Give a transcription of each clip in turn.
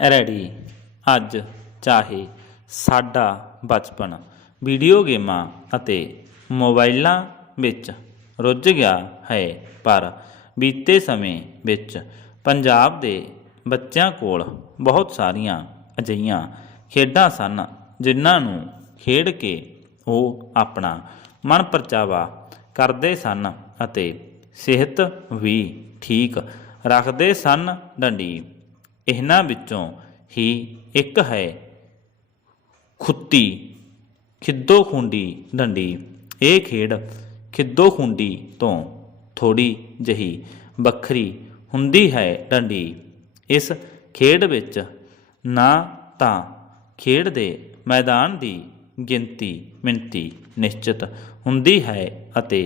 Ready. ਅੱਜ ਚਾਹੇ ਸਾਡਾ ਬਚਪਨ ਵੀਡੀਓ ਗੇਮਾਂ ਅਤੇ ਮੋਬਾਈਲਾਂ ਵਿੱਚ ਰੁੱਝ ਗਿਆ ਹੈ, ਪਰ ਬੀਤੇ ਸਮੇਂ ਵਿੱਚ ਪੰਜਾਬ ਦੇ ਬੱਚਿਆਂ ਕੋਲ ਬਹੁਤ ਸਾਰੀਆਂ ਅਜਿਹੀਆਂ ਖੇਡਾਂ ਸਨ, ਜਿਨ੍ਹਾਂ ਨੂੰ ਖੇਡ ਕੇ ਉਹ ਆਪਣਾ ਮਨ ਪਰਚਾਵਾ ਕਰਦੇ ਸਨ ਅਤੇ ਸਿਹਤ ਵੀ ਠੀਕ ਰੱਖਦੇ ਸਨ। ਡੰਡੀ ਇਹਨਾਂ ਵਿੱਚੋਂ ਹੀ ਇੱਕ ਹੈ ਖੁੱਤੀ, ਖਿੱਦੋ ਖੁੰਡੀ ਡੰਡੀ। ਇਹ ਖੇਡ ਖਿੱਦੋ ਖੁੰਡੀ ਤੋਂ ਥੋੜੀ ਜਹੀ ਵੱਖਰੀ ਹੁੰਦੀ ਹੈ ਡੰਡੀ। ਇਸ ਖੇਡ ਵਿੱਚ ਨਾ ਤਾਂ ਖੇਡ ਦੇ ਮੈਦਾਨ ਦੀ ਗਿਣਤੀ ਮਿਣਤੀ ਨਿਸ਼ਚਿਤ ਹੁੰਦੀ ਹੈ ਅਤੇ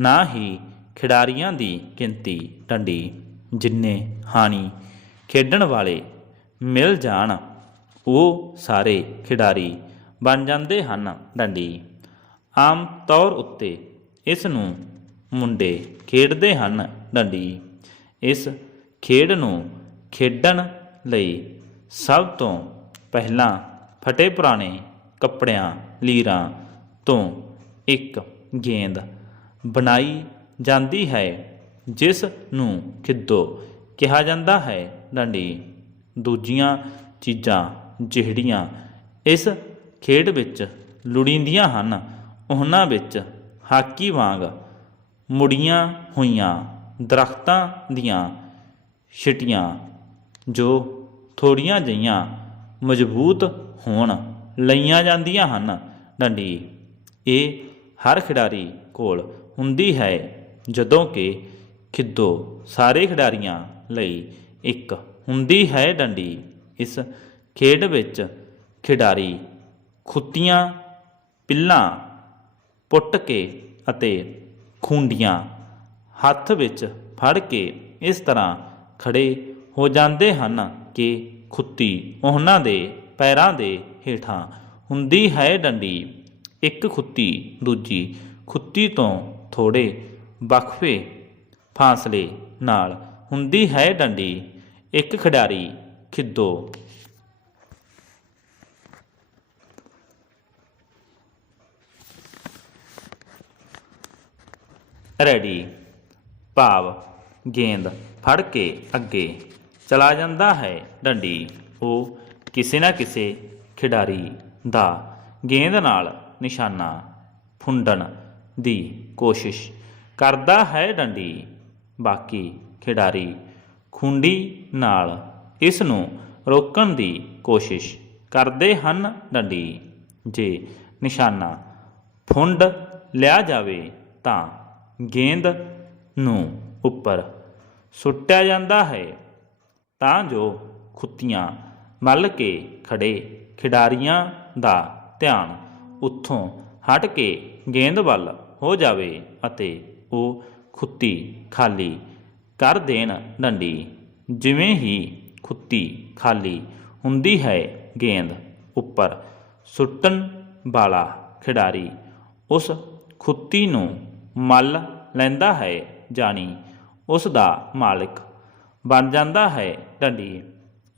ਨਾ ਹੀ ਖਿਡਾਰੀਆਂ ਦੀ ਗਿਣਤੀ ਡੰਡੀ, ਜਿੰਨੇ ਹਾਣੀ ਖੇਡਣ ਵਾਲੇ ਮਿਲ ਜਾਣ, ਉਹ ਸਾਰੇ ਖਿਡਾਰੀ ਬਣ ਜਾਂਦੇ ਹਨ ਡੰਡੀ। ਆਮ ਤੌਰ ਉੱਤੇ ਇਸ ਨੂੰ ਮੁੰਡੇ ਖੇਡਦੇ ਹਨ ਡੰਡੀ। ਇਸ ਖੇਡ ਨੂੰ ਖੇਡਣ ਲਈ ਸਭ ਤੋਂ ਪਹਿਲਾਂ ਫਟੇ ਪੁਰਾਣੇ ਕੱਪੜਿਆਂ, ਲੀਰਾਂ ਤੋਂ ਇੱਕ ਗੇਂਦ ਬਣਾਈ ਜਾਂਦੀ ਹੈ, ਜਿਸ ਨੂੰ ਖਿੱਦੋ ਕਿਹਾ ਜਾਂਦਾ ਹੈ। ਡੰਡੀ, ਦੂਜੀਆਂ ਚੀਜ਼ਾਂ ਜਿਹੜੀਆਂ ਇਸ ਖੇਡ ਵਿੱਚ ਲੁੜੀਂਦੀਆਂ ਹਨ, ਉਹਨਾਂ ਵਿੱਚ ਹਾਕੀ ਵਾਂਗ ਮੁੜੀਆਂ ਹੋਈਆਂ ਦਰਖਤਾਂ ਦੀਆਂ ਛਿਟੀਆਂ ਜੋ ਥੋੜੀਆਂ ਜਿਹੀਆਂ ਮਜ਼ਬੂਤ ਹੋਣ ਲਈਆਂ ਜਾਂਦੀਆਂ ਹਨ। ਡੰਡੀ, ਇਹ ਹਰ ਖਿਡਾਰੀ ਕੋਲ ਹੁੰਦੀ ਹੈ ਜਦੋਂ ਕਿ ਖਿੱਦੋ ਸਾਰੇ ਖਿਡਾਰੀਆਂ ਲਈ ਇੱਕ ਹੁੰਦੀ ਹੈ ਡੰਡੀ। ਇਸ ਖੇਡ ਵਿੱਚ ਖਿਡਾਰੀ ਖੁੱਤੀਆਂ, ਪਿੱਲਾਂ ਪੁੱਟ ਕੇ ਅਤੇ ਖੁੰਡੀਆਂ ਹੱਥ ਵਿੱਚ ਫੜ ਕੇ ਇਸ ਤਰ੍ਹਾਂ ਖੜੇ ਹੋ ਜਾਂਦੇ ਹਨ ਕਿ ਖੁੱਤੀ ਉਹਨਾਂ ਦੇ ਪੈਰਾਂ ਦੇ ਹੇਠਾਂ ਹੁੰਦੀ ਹੈ ਡੰਡੀ। ਇੱਕ ਖੁੱਤੀ ਦੂਜੀ ਖੁੱਤੀ ਤੋਂ ਥੋੜੇ ਵਕਫੇ ਫਾਸਲੇ ਨਾਲ ਹੁੰਦੀ ਹੈ ਡੰਡੀ, ਇੱਕ ਖਿਡਾਰੀ, ਖਿੱਦੋ। ਰੈਡੀ। ਭਾਵ, ਗੇਂਦ, ਫੜ ਕੇ ਅੱਗੇ। ਚਲਾ ਜਾਂਦਾ ਹੈ ਡੰਡੀ। ਉਹ ਕਿਸੇ ਨਾ ਕਿਸੇ ਖਿਡਾਰੀ ਦਾ ਗੇਂਦ ਨਾਲ ਨਿਸ਼ਾਨਾ ਫੁੰਡਣ ਦੀ ਕੋਸ਼ਿਸ਼ ਕਰਦਾ ਹੈ ਡੰਡੀ। ਬਾਕੀ ਖਿਡਾਰੀ ਖੁੰਡੀ ਨਾਲ ਇਸ ਨੂੰ ਰੋਕਣ ਦੀ ਕੋਸ਼ਿਸ਼ ਕਰਦੇ ਹਨ ਡੰਡੀ। ਜੇ ਨਿਸ਼ਾਨਾ ਫੁੰਡ ਲਿਆ ਜਾਵੇ ਤਾਂ ਗੇਂਦ ਨੂੰ ਉੱਪਰ ਸੁੱਟਿਆ ਜਾਂਦਾ ਹੈ ਤਾਂ ਜੋ ਖੁੱਤੀਆਂ ਮੱਲ ਕੇ ਖੜੇ ਖਿਡਾਰੀਆਂ ਦਾ ਧਿਆਨ ਉੱਥੋਂ ਹਟ ਕੇ ਗੇਂਦ ਵੱਲ ਹੋ ਜਾਵੇ ਅਤੇ ਉਹ ਖੁੱਤੀ ਖਾਲੀ ਕਰ ਦੇਣ ਡੰਡੀ। ਜਿਵੇਂ ਹੀ ਖੁੱਤੀ ਖਾਲੀ ਹੁੰਦੀ ਹੈ ਗੇਂਦ ਉੱਪਰ ਸੁੱਟਣ ਵਾਲਾ ਖਿਡਾਰੀ, ਉਸ ਖੁੱਤੀ ਨੂੰ ਮੱਲ ਲੈਂਦਾ ਹੈ ਜਾਣੀ ਉਸ ਦਾ ਮਾਲਕ ਬਣ ਜਾਂਦਾ ਹੈ ਡੰਡੀ।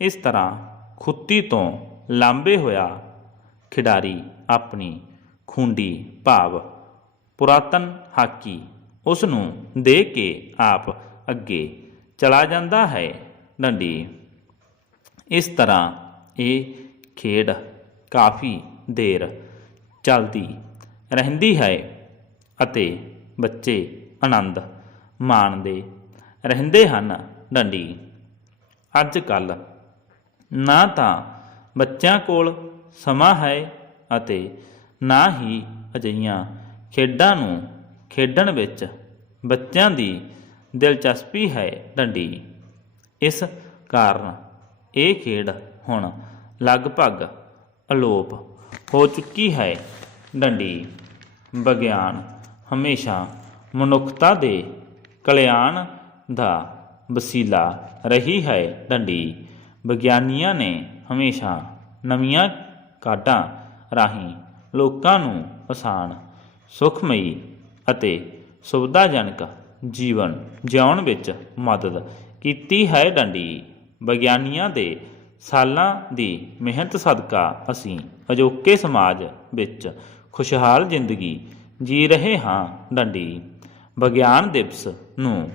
ਇਸ ਤਰ੍ਹਾਂ ਖੁੱਤੀ ਤੋਂ ਲਾਂਬੇ ਹੋਇਆ ਖਿਡਾਰੀ ਆਪਣੀ ਖੁੰਡੀ ਭਾਵ ਪੁਰਾਤਨ ਹਾਕੀ ਉਸ ਨੂੰ ਦੇ ਕੇ ਆਪ ਅੱਗੇ ਚਲਾ ਜਾਂਦਾ ਹੈ ਡੰਡੀ। ਇਸ ਤਰ੍ਹਾਂ ਇਹ ਖੇਡ ਕਾਫੀ ਦੇਰ ਚੱਲਦੀ ਰਹਿੰਦੀ ਹੈ ਅਤੇ ਬੱਚੇ ਆਨੰਦ ਮਾਣਦੇ ਰਹਿੰਦੇ ਹਨ ਡੰਡੀ। ਅੱਜ ਕੱਲ ਨਾ ਤਾਂ ਬੱਚਿਆਂ ਕੋਲ ਸਮਾਂ ਹੈ ਅਤੇ ਨਾ ਹੀ ਅਜਿਹੀਆਂ ਖੇਡਾਂ ਨੂੰ ਖੇਡਣ ਵਿੱਚ ਬੱਚਿਆਂ ਦੀ ਦਿਲਚਸਪੀ ਹੈ ਡੰਡੀ। ਇਸ ਕਾਰਨ ਇਹ ਖੇਡ ਹੁਣ ਲਗਭਗ ਅਲੋਪ ਹੋ ਚੁੱਕੀ ਹੈ। ਡੰਡੀ ਵਿਗਿਆਨ ਹਮੇਸ਼ਾ ਮਨੁੱਖਤਾ ਦੇ ਕਲਿਆਣ ਦਾ ਵਸੀਲਾ ਰਹੀ ਹੈ। ਡੰਡੀ ਵਿਗਿਆਨੀਆਂ ਨੇ ਹਮੇਸ਼ਾ ਨਵੀਆਂ ਕਾਢਾਂ ਰਾਹੀਂ ਲੋਕਾਂ ਨੂੰ ਆਸਾਨ, ਸੁਖਮਈ ਅਤੇ ਸੁਵਿਧਾਜਨਕ ਜੀਵਨ ਜਿਉਣ ਵਿੱਚ ਮਦਦ ਕੀਤੀ ਹੈ ਡੰਡੀ। ਵਿਗਿਆਨੀਆਂ ਦੇ ਸਾਲਾਂ ਦੀ ਮਿਹਨਤ ਸਦਕਾ ਅਸੀਂ ਅਜੋਕੇ ਸਮਾਜ ਵਿੱਚ ਖੁਸ਼ਹਾਲ ਜ਼ਿੰਦਗੀ ਜੀ ਰਹੇ ਹਾਂ ਡੰਡੀ। ਵਿਗਿਆਨ ਦਿਵਸ ਨੂੰ